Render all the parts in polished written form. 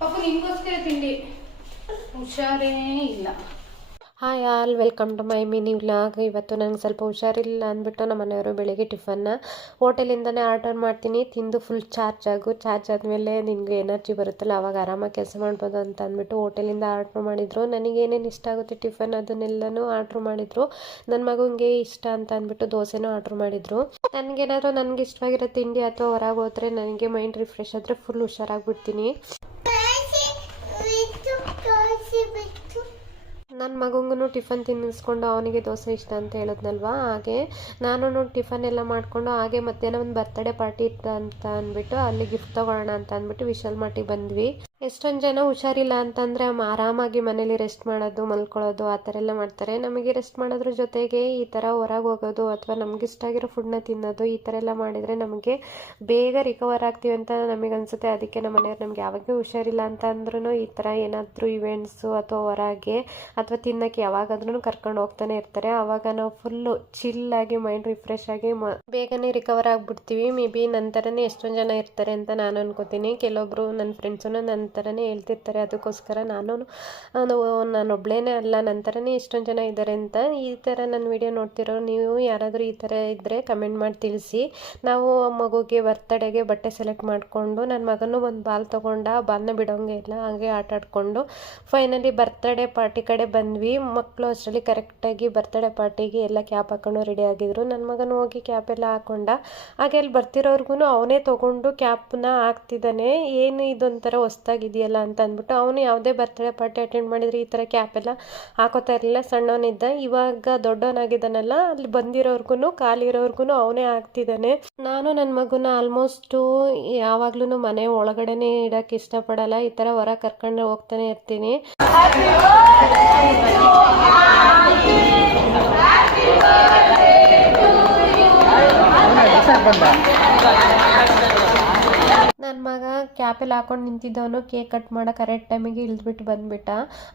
ಪಾಪ ನಿಮಗೋಸ್ಕರ ತಿಂಡಿ ಹುಷಾರೇ ಇಲ್ಲ. Hi all, welcome to my mini vlog. ಇವತ್ತು ನನಗೆ ಸ್ವಲ್ಪ ಹುಷಾರಿಲ್ಲ ಅಂದ್ಬಿಟ್ಟು ನಮ್ಮ ಮನೆಯವರು ಬೆಳಿಗ್ಗೆ ಟಿಫನ್ನ ಹೋಟೆಲಿಂದನೇ ಆರ್ಡರ್ ಮಾಡ್ತೀನಿ. ತಿಂದು ಫುಲ್ ಚಾರ್ಜ್ ಆದಮೇಲೆ ನಿನಗೆ ಎನರ್ಜಿ ಬರುತ್ತಲ್ಲ, ಅವಾಗ ಆರಾಮಾಗಿ ಕೆಲಸ ಮಾಡ್ಬೋದು ಅಂತ ಅಂದ್ಬಿಟ್ಟು ಹೋಟೆಲಿಂದ ಆರ್ಡ್ರ್ ಮಾಡಿದರು. ನನಗೇನೇನು ಇಷ್ಟ ಆಗುತ್ತೆ ಟಿಫನ್ ಅದನ್ನೆಲ್ಲನೂ ಆರ್ಡ್ರ್ ಮಾಡಿದರು. ನನ್ನ ಮಗನಿಗೆ ಇಷ್ಟ ಅಂತ ಅಂದ್ಬಿಟ್ಟು ದೋಸೆನೂ ಆರ್ಡ್ರ್ ಮಾಡಿದರು. ನನಗೇನಾದರೂ ನನಗೆ ಇಷ್ಟವಾಗಿರೋ ತಿಂಡಿ ಅಥವಾ ಹೊರಗೆ ಹೋದರೆ ನನಗೆ ಮೈಂಡ್ ರಿಫ್ರೆಶ್ ಆದರೆ ಫುಲ್ ಹುಷಾರಾಗ್ಬಿಡ್ತೀನಿ. ನನ್ನ ಮಗಂಗೂ ಟಿಫನ್ ತಿನ್ನಿಸ್ಕೊಂಡು ಅವನಿಗೆ ದೋಸೆ ಇಷ್ಟ ಅಂತ ಹೇಳಿದ್ನಲ್ವ, ಹಾಗೆ ನಾನು ಟಿಫನ್ ಎಲ್ಲ ಮಾಡಿಕೊಂಡು ಹಾಗೆ ಮಧ್ಯಾಹ್ನ ಒಂದು ಬರ್ತ್ಡೇ ಪಾರ್ಟಿ ಇತ್ತು ಅಂತ ಅಂದ್ಬಿಟ್ಟು ಅಲ್ಲಿ ಗಿಫ್ಟ್ ತೊಗೊಳ್ಳೋಣ ಅಂತ ಅಂದ್ಬಿಟ್ಟು ವಿಶಾಲ್ ಮಾರ್ಟಿಗೆ ಬಂದ್ವಿ. ಎಷ್ಟೊಂದು ಜನ ಹುಷಾರಿಲ್ಲ ಅಂತಂದರೆ ಆರಾಮಾಗಿ ಮನೇಲಿ ರೆಸ್ಟ್ ಮಾಡೋದು, ಮಲ್ಕೊಳ್ಳೋದು ಆ ಥರ ಎಲ್ಲ ಮಾಡ್ತಾರೆ. ನಮಗೆ ರೆಸ್ಟ್ ಮಾಡೋದ್ರ ಜೊತೆಗೆ ಈ ಥರ ಹೊರಗೆ ಹೋಗೋದು ಅಥವಾ ನಮ್ಗೆ ಇಷ್ಟ ಆಗಿರೋ ಫುಡ್ನ ತಿನ್ನೋದು ಈ ಥರ ಎಲ್ಲ ಮಾಡಿದರೆ ನಮಗೆ ಬೇಗ ರಿಕವರ್ ಆಗ್ತೀವಿ ಅಂತ ನಮಗೆ ಅನಿಸುತ್ತೆ. ಅದಕ್ಕೆ ನಮ್ಮ ಮನೆಯವ್ರು ನಮ್ಗೆ ಯಾವಾಗಲೂ ಹುಷಾರಿಲ್ಲ ಅಂತ ಅಂದ್ರೂ ಈ ಥರ ಏನಾದರೂ ಇವೆಂಟ್ಸು ಅಥವಾ ಹೊರಗೆ ಅಥವಾ ತಿನ್ನೋಕ್ಕೆ ಯಾವಾಗಾದ್ರೂ ಕರ್ಕೊಂಡು ಹೋಗ್ತಾನೆ ಇರ್ತಾರೆ. ಆವಾಗ ನಾವು ಫುಲ್ಲು ಚಿಲ್ಲಾಗಿ ಮೈಂಡ್ ರಿಫ್ರೆಶ್ ಆಗಿ ಬೇಗನೆ ರಿಕವರ್ ಆಗಿಬಿಡ್ತೀವಿ. ಮೇ ಬಿ ನನ್ನ ಥರನೇ ಎಷ್ಟೊಂದು ಜನ ಇರ್ತಾರೆ ಅಂತ ನಾನು ಅನ್ಕೋತೀನಿ. ಕೆಲವೊಬ್ಬರು ನನ್ನ ಫ್ರೆಂಡ್ಸು ನನ್ನ ಥರನೇ ಹೇಳ್ತಿರ್ತಾರೆ. ಅದಕ್ಕೋಸ್ಕರ ನಾನೊಬ್ಳೇನೇ ಅಲ್ಲ, ನನ್ನ ಥರನೇ ಎಷ್ಟೊಂದು ಜನ ಇದ್ದಾರೆ ಅಂತ. ಈ ಥರ ನನ್ನ ವಿಡಿಯೋ ನೋಡ್ತಿರೋ ನೀವು ಯಾರಾದರೂ ಈ ಥರ ಇದ್ದರೆ ಕಮೆಂಟ್ ಮಾಡಿ ತಿಳಿಸಿ. ನಾವು ಮಗುಗೆ ಬರ್ತಡೆಗೆ ಬಟ್ಟೆ ಸೆಲೆಕ್ಟ್ ಮಾಡಿಕೊಂಡು ನನ್ನ ಮಗನೂ ಒಂದು ಬಾಲ್ ತೊಗೊಂಡ, ಬಾಲ್ನ ಬಿಡೋಂಗೆ ಇಲ್ಲ, ಹಾಗೆ ಆಟ ಆಡಿಕೊಂಡು ಫೈನಲಿ ಬರ್ತಡೇ ಪಾರ್ಟಿ ಕಡೆ ಬಂದ್ವಿ. ಮಕ್ಕಳು ಅಷ್ಟರಲ್ಲಿ ಕರೆಕ್ಟಾಗಿ ಬರ್ತಡೇ ಪಾರ್ಟಿಗೆ ಎಲ್ಲ ಕ್ಯಾಪ್ ಹಾಕೊಂಡು ರೆಡಿ ಆಗಿದ್ರು. ನನ್ನ ಮಗನ ಹೋಗಿ ಕ್ಯಾಪ್ ಎಲ್ಲ ಹಾಕೊಂಡ. ಹಾಗೆ ಅಲ್ಲಿ ಬರ್ತಿರೋರ್ಗು ಅವನೇ ತೊಗೊಂಡು ಕ್ಯಾಪ್ನ ಹಾಕ್ತಿದ್ದಾನೆ. ಏನು ಇದೊಂಥರ ಹೊಸ್ದಾಗಿದೆಯಲ್ಲ ಅಂತ ಅಂದ್ಬಿಟ್ಟು ಅವನು ಯಾವುದೇ ಬರ್ತಡೇ ಪಾರ್ಟಿ ಅಟೆಂಡ್ ಮಾಡಿದರೆ ಈ ಥರ ಕ್ಯಾಪ್ ಎಲ್ಲ ಹಾಕೋತಾ ಇರಲಿಲ್ಲ. ಸಣ್ಣವನಿದ್ದ, ಇವಾಗ ದೊಡ್ಡವನಾಗಿದ್ದಾನಲ್ಲ, ಅಲ್ಲಿ ಬಂದಿರೋರ್ಗು ಕಾಲಿರೋರ್ಗು ಅವನೇ ಹಾಕ್ತಿದ್ದಾನೆ. ನಾನು ನನ್ನ ಮಗುನ ಆಲ್ಮೋಸ್ಟು ಯಾವಾಗ್ಲೂ ಮನೆ ಒಳಗಡೆನೇ ಇಡೋಕ್ಕೆ ಇಷ್ಟಪಡಲ್ಲ. ಈ ಥರ ಹೊರ ಕರ್ಕೊಂಡು ಹೋಗ್ತಾನೆ ಇರ್ತೀನಿ. ನನ್ನ ಮಗ ಕ್ಯಾಪೆಲ್ಲ ಹಾಕೊಂಡು ನಿಂತಿದ್ದವನು ಕೇಕ್ ಕಟ್ ಮಾಡೋ ಕರೆಕ್ಟ್ ಟೈಮಿಗೆ ಇಳಿದ್ಬಿಟ್ಟು ಬಂದುಬಿಟ್ಟ.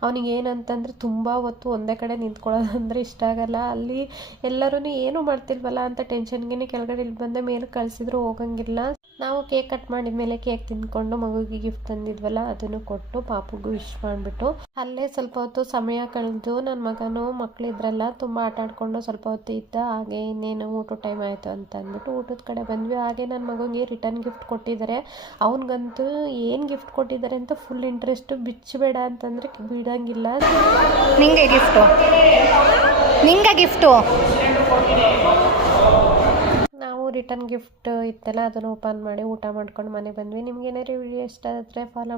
ಅವನಿಗೆ ಏನಂತಂದರೆ ತುಂಬ ಹೊತ್ತು ಒಂದೇ ಕಡೆ ನಿಂತ್ಕೊಳ್ಳೋದಂದರೆ ಇಷ್ಟ ಆಗಲ್ಲ. ಅಲ್ಲಿ ಎಲ್ಲರೂ ಏನೂ ಮಾಡ್ತಿಲ್ವಲ್ಲ ಅಂತ ಟೆನ್ಷನ್ಗೆ ಕೆಳಗಡೆ ಇಲ್ಲಿ ಬಂದ ಮೇಲೆ ಕಳಿಸಿದ್ರು ಹೋಗಂಗಿಲ್ಲ. ನಾವು ಕೇಕ್ ಕಟ್ ಮಾಡಿದ ಮೇಲೆ ಕೇಕ್ ತಿಂದ್ಕೊಂಡು ಮಗುಗೆ ಗಿಫ್ಟ್ ತಂದಿದ್ವಲ್ಲ ಅದನ್ನು ಕೊಟ್ಟು ಪಾಪುಗೂ ವಿಶ್ ಮಾಡಿಬಿಟ್ಟು ಅಲ್ಲೇ ಸ್ವಲ್ಪ ಹೊತ್ತು ಸಮಯ ಕಳೆದು ನನ್ನ ಮಗನೂ ಮಕ್ಕಳಿದ್ರಲ್ಲ ತುಂಬ ಆಟ ಆಡ್ಕೊಂಡು ಸ್ವಲ್ಪ ಹೊತ್ತು ಇದ್ದ. ಹಾಗೆ ಇನ್ನೇನು ಊಟ ಟೈಮ್ ಆಯಿತು ಅಂತ ಅಂದ್ಬಿಟ್ಟು ಊಟದ ಕಡೆ ಬಂದ್ವಿ. ಹಾಗೆ ನನ್ನ ಮಗುಗೆ ರಿಟರ್ನ್ ಗಿಫ್ಟ್ ಕೊಟ್ಟಿದ್ದಾರೆ. ಅವನಿಗಂತೂ ಏನು ಗಿಫ್ಟ್ ಕೊಟ್ಟಿದ್ದಾರೆ ಅಂತ ಫುಲ್ ಇಂಟ್ರೆಸ್ಟು. ಬಿಚ್ಚಬೇಡ ಅಂತಂದರೆ ಬಿಡೋಂಗಿಲ್ಲ. ನಿಂಗೆ ಗಿಫ್ಟು ನಾವು ರಿಟರ್ನ್ ಗಿಫ್ಟ್ ಇತ್ತಲ್ಲ ಅದನ್ನು ಓಪನ್ ಮಾಡಿ ಊಟ ಮಾಡ್ಕೊಂಡು ಮನೆ ಬಂದ್ವಿ. ನಿಮ್ಗೆ ಏನಾದ್ರು ವಿಡಿಯೋ ಇಷ್ಟ ಆದರೆ ಫಾಲೋ